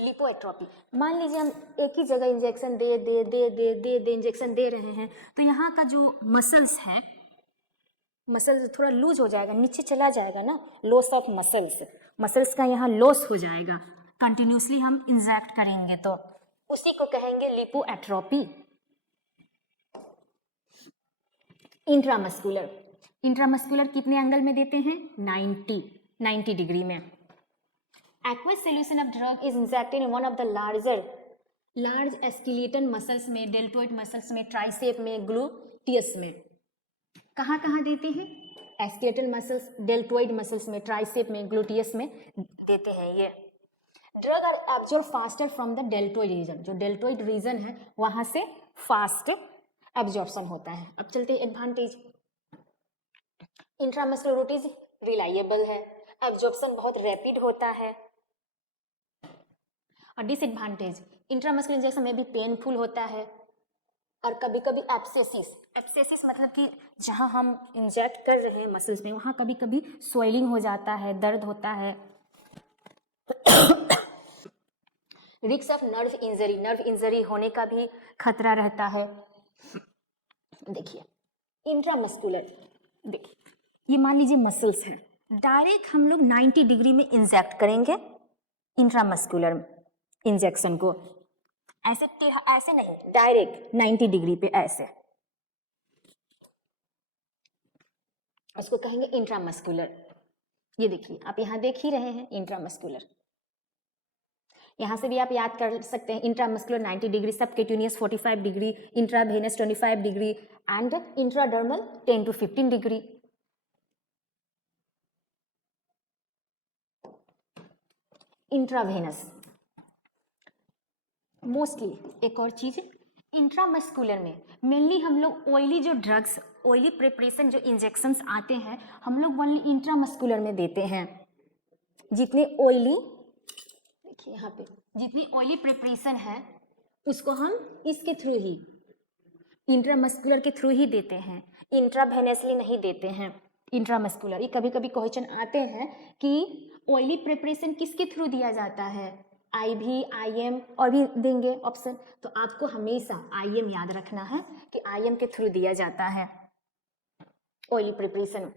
लिपोएट्रोपी, मान लीजिए हम एक ही जगह इंजेक्शन दे दे दे दे दे दे इंजेक्शन दे रहे हैं, तो यहाँ का जो मसल्स है, मसल्स थोड़ा लूज हो जाएगा, नीचे चला जाएगा ना, लॉस ऑफ मसल्स, मसल्स का यहाँ लॉस हो जाएगा कंटिन्यूसली हम इंजेक्ट करेंगे तो, उसी को कहेंगे लिपोएट्रोपी। इंट्रामस्कुलर, इंट्रामस्कुलर कितने एंगल में देते हैं? 90 डिग्री में। Aqueous solution of drug is injected in one of the large skeletal muscles में, डेल्टोइड मसल्स में, ट्राइसेप में, ग्लूटियस में। कहाँ कहाँ देते हैं? स्केलेटल मसल्स, डेल्टोइड मसल्स में, ट्राइसेप में, ग्लूटियस में देते हैं ये। Drug are absorb faster from the deltoid region, जो डेल्टोइड रीजन है वहां से फास्ट एब्जॉर्प्शन होता है। अब चलते हैं advantage. Intramuscular route is reliable है, एब्जॉर्प्शन बहुत रैपिड होता है। और डिसएडवांटेज, इंट्रामस्कुलर इंजेक्शन में भी पेनफुल होता है और कभी कभी एब्सेसिस, एब्सेसिस मतलब कि जहां हम इंजेक्ट कर रहे हैं मसल्स में वहां कभी कभी स्वेलिंग हो जाता है, दर्द होता है। Risk of nerve injury, nerve injury होने का भी खतरा रहता है। देखिए इंट्रामस्कुलर, देखिए ये मान लीजिए मसल्स है, डायरेक्ट हम लोग 90 डिग्री में इंजेक्ट करेंगे इंट्रामस्कुलर इंजेक्शन को, ऐसे ऐसे नहीं, डायरेक्ट 90 डिग्री पे ऐसे, उसको कहेंगे इंट्रामस्कुलर। ये देखिए आप यहाँ देख ही रहे हैं इंट्रामस्कुलर, यहाँ से भी आप याद कर सकते हैं intramuscular 90 degree, subcutaneous 45 degree, intravenous 25 degree and intradermal 10 to 15 degree. Intravenous mostly, एक और चीज इंट्रामस्कुलर में मेनली हम लोग ऑयली जो ड्रग्स, ऑयली प्रिपरेशन जो इंजेक्शंस आते हैं हम लोग ओनली इंट्रामस्कुलर में देते हैं। जितने ऑयली, देखिए यहाँ पे जितनी ऑयली प्रिपरेशन है उसको हम इसके थ्रू ही, इंट्रामस्कुलर के थ्रू ही देते हैं, इंट्रावेनसली नहीं देते हैं। इंट्रामस्कुलर, ये कभी कभी क्वेश्चन आते हैं कि ऑयली प्रिपरेशन किसके थ्रू दिया जाता है, IV, IM और भी देंगे ऑप्शन, तो आपको हमेशा IM याद रखना है कि IM के थ्रू दिया जाता है oily preparation.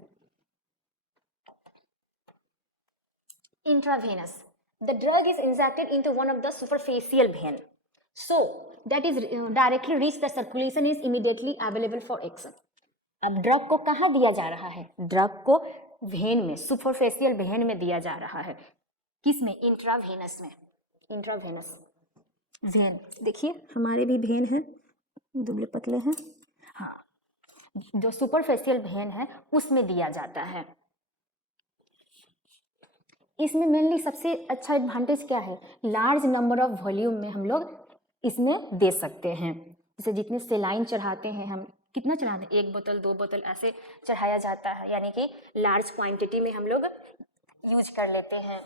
Intravenous. The drug is injected into one of the superficial vein, so that is directly reach the circulation is immediately available for action. अब ड्रग को कहाँ दिया जा रहा है? ड्रग को वेन में, सुपरफेशियल वेन में दिया जा रहा है. किस में? इंट्रावेनस में. इंट्रावेनस वेन, देखिए हमारे भी वेन है, दुबले पतले हैं. हाँ, जो सुपरफेशियल वेन है उसमें दिया जाता है. इसमें मेनली सबसे अच्छा एडवांटेज क्या है? लार्ज नंबर ऑफ वॉल्यूम में हम लोग इसमें दे सकते हैं. जैसे जितने सेलाइन चढ़ाते हैं हम, कितना चढ़ाते हैं? 1 बोतल 2 बोतल ऐसे चढ़ाया जाता है, यानी कि लार्ज क्वांटिटी में हम लोग यूज कर लेते हैं.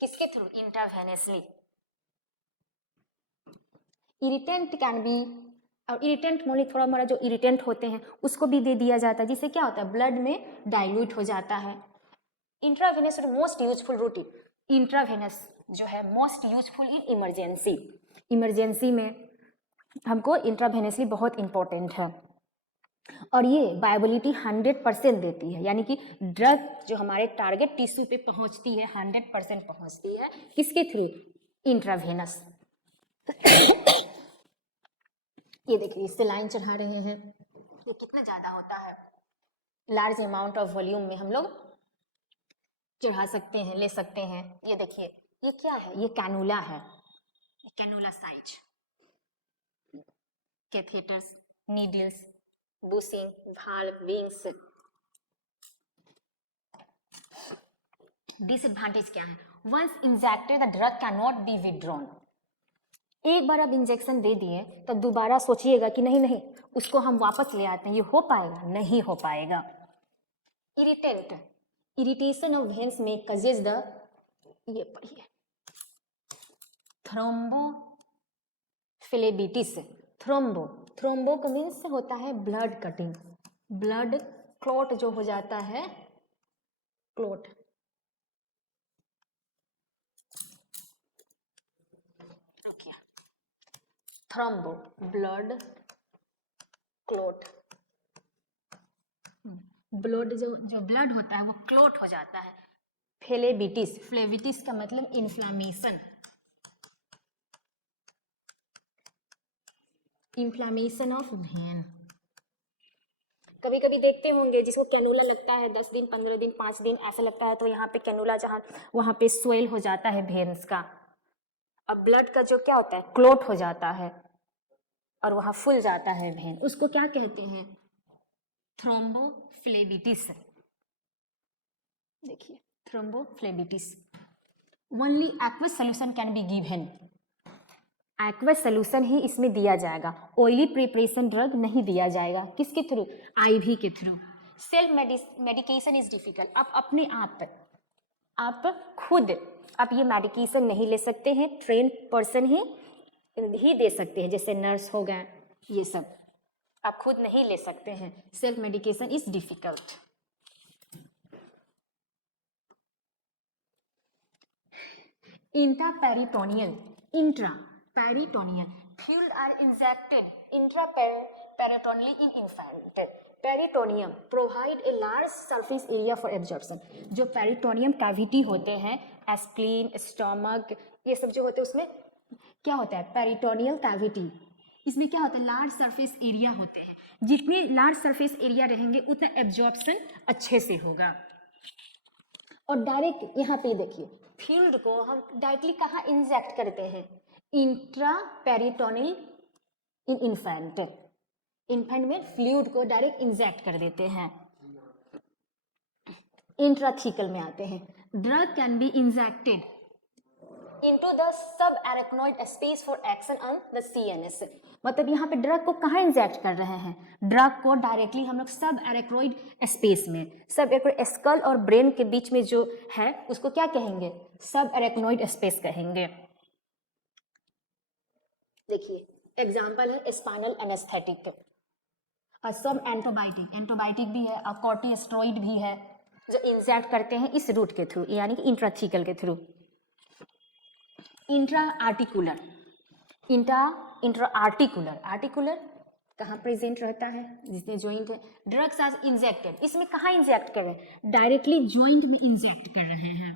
किसके through? Intravenously. Irritant can be, और इरिटेंट मोली थोड़ा मोड़ा जो इरिटेंट होते हैं उसको भी दे दिया जाता है, जिससे क्या होता है? ब्लड में डाइल्यूट हो जाता है. Intravenous most useful routine. Intravenous जो है most useful in emergency. Emergency में हमको इंट्रावेनसली बहुत इंपॉर्टेंट है. और ये वायबिलिटी 100% देती है, यानी कि ड्रग जो हमारे टारगेट टिश्यू पे पहुंचती है 100% पहुंचती है. किसके थ्रू? इंट्रावेनस. ये देखिए इससे लाइन चढ़ा रहे हैं, ये कितना ज्यादा होता है. लार्ज अमाउंट ऑफ वॉल्यूम में हम लोग चढ़ा सकते हैं, ले सकते हैं. ये देखिए ये क्या है? ये कैनुला है, cannula size. Catheters, needles, bushing, valve, wings. Disadvantage क्या है? Once injected the drug can not be withdrawn. एक बार अब इंजेक्शन दे दिए तो दोबारा सोचिएगा कि नहीं नहीं उसको हम वापस ले आते हैं, ये हो पाएगा? नहीं हो पाएगा. इरिटेंट, इरिटेशन ऑफ वेन्स में कजेज द, ये पढ़िए, थ्रोम्बोफ्लेबिटिस. थ्रोम्बो, थ्रोम्बो का मीन्स होता है ब्लड कटिंग, ब्लड क्लॉट जो हो जाता है, clot. Okay, thrombo blood clot. Blood जो ब्लड होता है वो क्लॉट हो जाता है. फ्लेबिटिस, फ्लेबिटिस का मतलब इन्फ्लामेशन, इन्फ्लामेशन ऑफ वेन. कभी कभी देखते होंगे जिसको कैनुला लगता है 10 दिन 15 दिन 5 दिन ऐसा लगता है, तो यहाँ पे कैनुला जहाँ वहाँ पे स्वेल हो जाता है वेन्स का. अब ब्लड का जो क्या होता है? क्लॉट हो जाता है और वहाँ फूल जाता है वेन, उसको क्या कहते हैं? थ्रोम्बोफ्लेबिटिस. देखिए thrombophlebitis. Only aqueous solution can be given. Aqueous solution ही इसमें दिया जाएगा, ऑयली प्रिपरेशन ड्रग नहीं दिया जाएगा. किसके थ्रू? आईवी के through. Self medication is difficult. आप अपने आप खुद आप ये मेडिकेशन नहीं ले सकते हैं, ट्रेन पर्सन ही दे सकते हैं, जैसे नर्स हो गए, ये सब आप खुद नहीं ले सकते हैं. Self medication is difficult. Intraperitoneal, intraperitoneal fluid are injected intraperitoneally in infant. Peritoneum provide a large surface area for absorption. जो पेरिटोनियम कैविटी होते हैं, स्प्लीन, स्टमक, ये सब जो होते हैं उसमें क्या होता है? Peritoneal cavity. इसमें क्या होता है? लार्ज सरफेस एरिया होते हैं. जितने लार्ज सरफेस एरिया रहेंगे उतना एब्जॉर्प्शन अच्छे से होगा. और डायरेक्ट यहाँ पे देखिए फ्लूइड को हम डायरेक्टली कहाँ इंजेक्ट करते हैं? इंट्रापेरिटोनियल इन इन्फेंट. इन्फेंट में फ्लूइड को डायरेक्ट इंजेक्ट कर देते हैं. इंट्राथीकल में आते हैं. Drug can be injected into the sub arachnoid space for action on the CNS. मतलब यहाँ पे ड्रग को कहाँ इंजेक्ट कर रहे हैं? ड्रग को डायरेक्टली हम लोग सब एरेक्नोइड स्पेस में, सब एरेक्नोइड स्कल और ब्रेन के बीच में जो है उसको क्या कहेंगे? सब एरेक्नोइड स्पेस कहेंगे. देखिए एग्जाम्पल है स्पाइनल एनेस्थेटिक. और सब एंटीबायोटिक, एंटीबायोटिक भी है और कॉर्टिकोस्टेरॉइड भी है जो इंजेक्ट करते हैं इस रूट के थ्रू, यानी कि इंट्राथीकल के through. Intra articular, intra articular, articular कहाँ प्रेजेंट रहता है? जिसमें जॉइंट है. ड्रग्स आर इंजेक्टेड, इसमें कहाँ इंजेक्ट कर रहे हैं? डायरेक्टली जॉइंट में इंजेक्ट कर रहे हैं.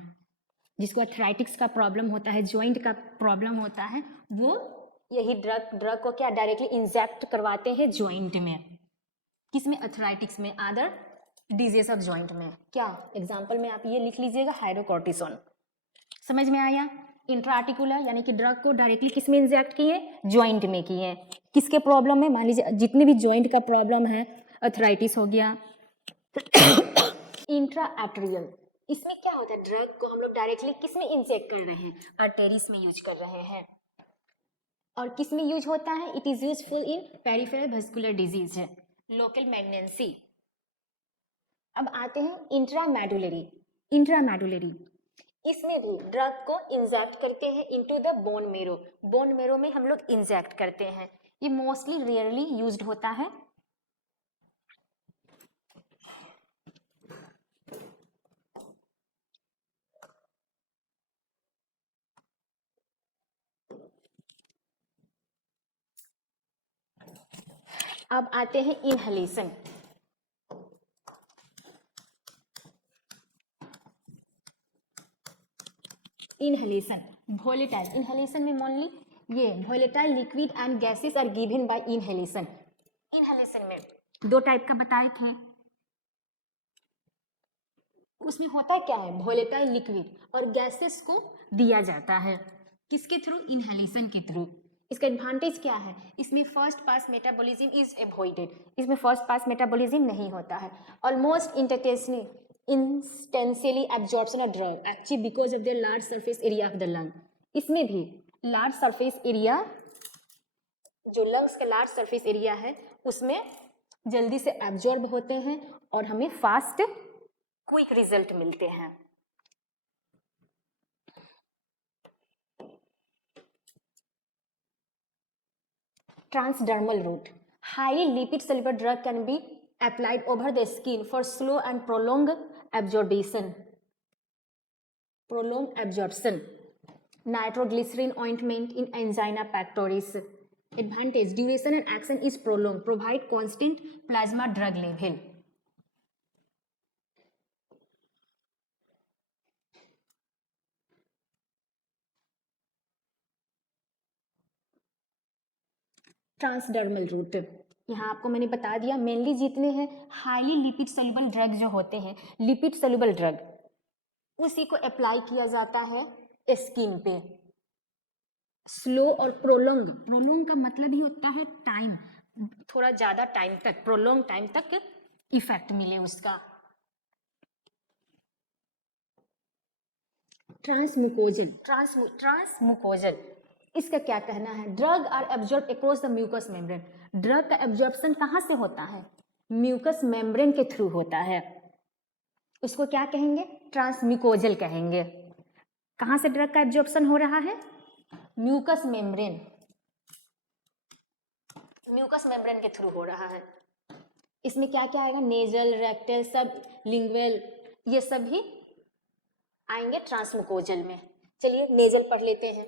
जिसको अर्थराइटिक्स का प्रॉब्लम होता है, जॉइंट का प्रॉब्लम होता है, वो यही ड्रग को क्या डायरेक्टली इंजेक्ट करवाते हैं जॉइंट में, किसमें, अर्थराइटिक्स में, अदर डिजीज ऑफ जॉइंट में। क्या एग्जांपल में आप ये लिख लीजिएगा, हाइड्रोकॉर्टिसोन। समझ में आया? इंट्राआर्टिकुलर यानी कि ड्रग को डायरेक्टली किसमें इंजेक्ट किए, जॉइंट में किए। किसके प्रॉब्लम में, मान लीजिए जितने भी जॉइंट का प्रॉब्लम है, अर्थराइटिस हो गया। इंट्राआर्टेरियल, इसमें क्या होता है, ड्रग को हम लोग डायरेक्टली किसमें इंजेक्ट कर रहे हैं, आर्टेरीज में यूज कर रहे हैं। और किस में यूज होता है, it is useful in peripheral vascular disease, local malignancy. अब आते हैं इंट्रामेडुलरी। इंट्रामेडुलरी, इसमें भी ड्रग को इंजेक्ट करते हैं into the bone marrow. Bone marrow में हम लोग इंजेक्ट करते हैं। ये मोस्टली रेयरली यूज्ड होता है। अब आते हैं इनहेलेशन। इनहेलेशन, वोलेटाइल, इनहेलेशन में मोनली ये volatile liquid and gases are given by inhalation. Inhalation में दो टाइप का बताए थे, उसमें होता क्या है, वोलेटाइल लिक्विड और गैसेस को दिया जाता है, किसके थ्रू, इनहेलेशन के थ्रू। इसका एडवांटेज क्या है, इसमें first pass metabolism is avoided, इसमें फर्स्ट पास मेटाबॉलिज्म नहीं होता है। Almost instantaneously absorption of drug actually because of their large surface area of the lung. इसमें भी लार्ज सरफेस एरिया, जो लंग्स का लार्ज सरफेस एरिया है, उसमें जल्दी से एब्जॉर्ब होते हैं और हमें फास्ट क्विक रिजल्ट मिलते हैं। Transdermal route, highly lipid soluble drug can be applied over the skin for slow and prolonged absorption. Nitroglycerin ointment in angina pectoris. Advantage, duration and action is prolonged, provide constant plasma drug level. Transdermal route, यहाँ आपको मैंने बता दिया, mainly जितने हैं highly lipid soluble drug जो होते हैं, लिपिड सोल्यूबल ड्रग, उसी को अप्लाई किया जाता है स्किन पे। स्लो और प्रोलोंग, प्रोलोंग का मतलब ही होता है टाइम, थोड़ा ज्यादा टाइम तक, प्रोलोंग टाइम तक इफेक्ट मिले उसका। ट्रांसमुकोजल, इसका क्या कहना है, drug are absorb across the mucous membrane. Drug का एब्जॉर्प्शन कहाँ से होता है, म्यूकस मेम्ब्रेन के थ्रू होता है, उसको क्या कहेंगे, ट्रांसम्यूकोजल कहेंगे। कहाँ से ड्रग का एब्जॉर्प्शन हो रहा है, म्यूकस मेम्ब्रेन, म्यूकस मेम्ब्रेन के थ्रू हो रहा है। इसमें क्या क्या आएगा, नेजल, रेक्टल, सब लिंगुअल, ये सब भी आएंगे ट्रांसमुकोजल में। चलिए नेजल पढ़ लेते हैं।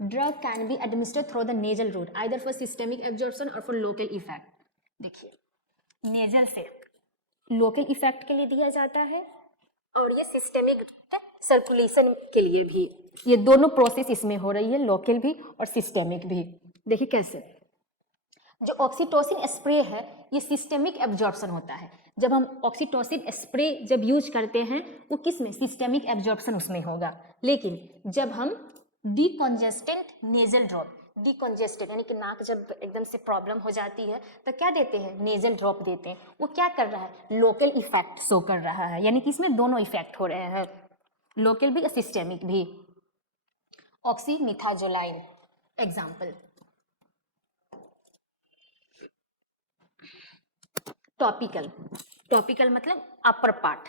Drug can be administered through the nasal route either for systemic absorption और फॉर लोकल इफेक्ट। देखिए नेजल से लोकल इफेक्ट के लिए दिया जाता है और ये सिस्टेमिक सर्कुलेशन के लिए भी, ये दोनों प्रोसेस इसमें हो रही है, लोकल भी और सिस्टेमिक भी। देखिए कैसे, जो ऑक्सीटोसिन स्प्रे है ये सिस्टेमिक एब्जॉर्प्शन होता है। जब हम ऑक्सीटोसिन स्प्रे जब यूज करते हैं वो किस में, सिस्टेमिक एब्जॉर्प्शन उसमें होगा। लेकिन जब हम डिकॉन्जेस्टेंट नेजल ड्रॉप, डिकॉन्जेस्टेड यानी कि नाक जब एकदम से प्रॉब्लम हो जाती है तो क्या देते हैं, नेजल ड्रॉप देते हैं। वो क्या कर रहा है, लोकल इफेक्ट शो कर रहा है, यानी कि इसमें दोनों इफेक्ट हो रहे हैं, लोकल भी और सिस्टेमिक भी। ऑक्सीमिथाजोलाइन एग्जाम्पल। टॉपिकल, टॉपिकल मतलब अपर पार्ट,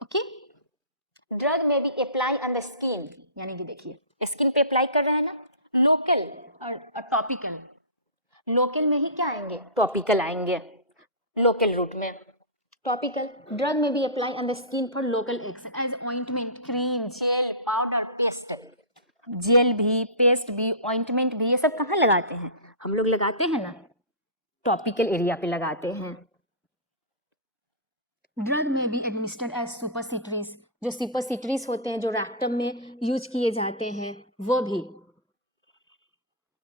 ओके। ड्रग में भी अप्लाई ऑन द स्किन, यानी कि देखिए स्किन पे अप्लाई कर रहे हैं ना, लोकल और टॉपिकल। लोकल में ही क्या आएंगे, टॉपिकल आएंगे लोकल रूट में। टॉपिकल ड्रग में भी apply on the skin for local action as ointment, cream, gel, powder, paste. Gel भी, पेस्ट भी, ऑइंटमेंट भी, ये सब कहाँ लगाते हैं? हम लोग लगाते हैं ना, टॉपिकल एरिया पे लगाते हैं। ड्रग में भी एडमिनिस्टर्ड एज सुपरसिटरीज, जो सुपरसिटरीज होते हैं जो रैक्टम में यूज किए जाते हैं वो भी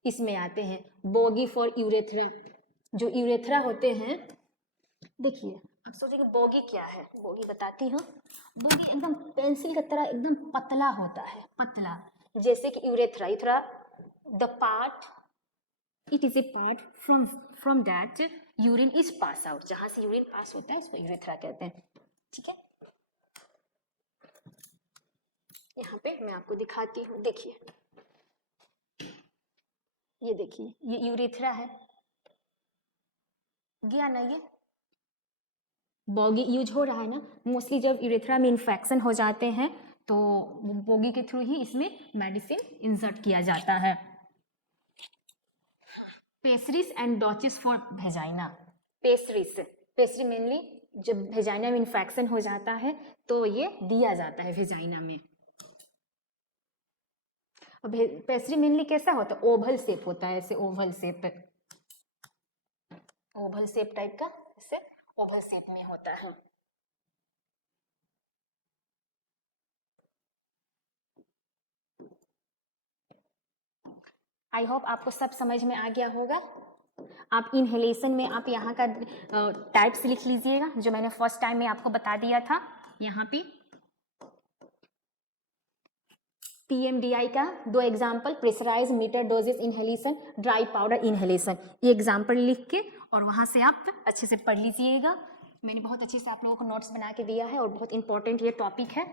इसमें आते हैं। बोगी फॉर यूरेथ्रा, जो यूरेथ्रा होते हैं, देखिए अब सोचिए बोगी क्या है, बोगी बताती हूँ। बोगी एकदम पेंसिल की तरह एकदम पतला होता है, पतला, जैसे कि urethra, urethra the part, it is a part from that urine is pass out, जहां से यूरिन पास होता है इसको यूरेथ्रा कहते हैं। ठीक है, यहाँ पे मैं आपको दिखाती हूँ, देखिए ये देखिए ये यूरेथ्रा है, गया ना ये, बोगी यूज हो रहा है ना। मोस्टली जब यूरेथ्रा में इन्फेक्शन हो जाते हैं तो बोगी के थ्रू ही इसमें मेडिसिन इंसर्ट किया जाता है। Pessaries and douches for vagina, pessaries, pessary mainly जब वेजाइना में इन्फेक्शन हो जाता है तो ये दिया जाता है वेजाइना में। पेस्ट्री मेनली कैसा होता है? ओवल शेप होता है, ऐसे Oval shape, Oval shape type का, ऐसे ओवल शेप में होता है। आई होप आपको सब समझ में आ गया होगा। आप इनहेलेशन में आप यहाँ का टाइप्स लिख लीजिएगा जो मैंने फर्स्ट टाइम में आपको बता दिया था। यहाँ पे PMDI का 2 example, pressurise meter doses inhalation, dry powder inhalation, ये एग्जाम्पल लिख के और वहाँ से आप अच्छे से पढ़ लीजिएगा। मैंने बहुत अच्छे से आप लोगों को नोट्स बना के दिया है और बहुत इंपॉर्टेंट ये टॉपिक है।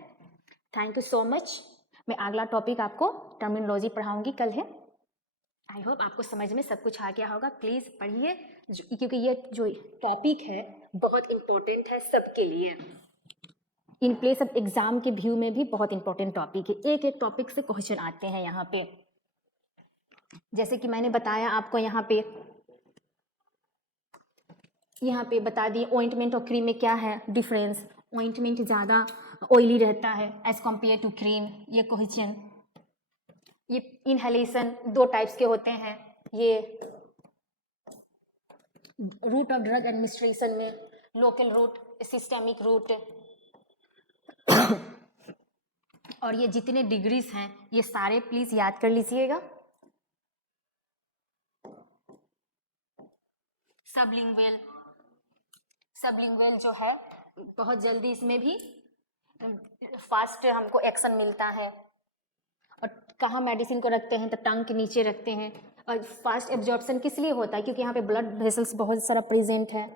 Thank you so much. मैं अगला टॉपिक आपको टर्मिनोलॉजी पढ़ाऊंगी, कल है। आई होप आपको समझ में सब कुछ आ गया होगा। प्लीज़ पढ़िए क्योंकि ये जो टॉपिक है बहुत इंपॉर्टेंट है सबके लिए। इन प्लेस ऑफ एग्जाम के व्यू में भी बहुत इंपॉर्टेंट टॉपिक है, एक एक टॉपिक से क्वेश्चन आते हैं यहाँ पे। जैसे कि मैंने बताया आपको यहाँ पे बता दिए ऑइंटमेंट और क्रीम में क्या है डिफरेंस। ऑइंटमेंट ज़्यादा ऑयली रहता है एज कम्पेयर टू क्रीम, ये क्वेश्चन। ये इनहेलेशन 2 टाइप्स के होते हैं, ये रूट ऑफ ड्रग एडमिनिस्ट्रेशन में, लोकल रूट, सिस्टेमिक रूट, और ये जितने डिग्रीज हैं ये सारे प्लीज याद कर लीजिएगा। सबलिंगुअल, सबलिंगुअल जो है बहुत जल्दी इसमें भी फास्ट हमको एक्शन मिलता है। और कहाँ मेडिसिन को रखते हैं तो टंग के नीचे रखते हैं। और फास्ट एब्जॉर्प्शन किस लिए होता है? क्योंकि यहाँ पे ब्लड वेसल्स बहुत सारा प्रेजेंट है।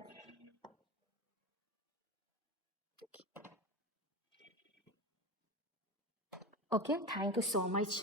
Okay, thank you so much.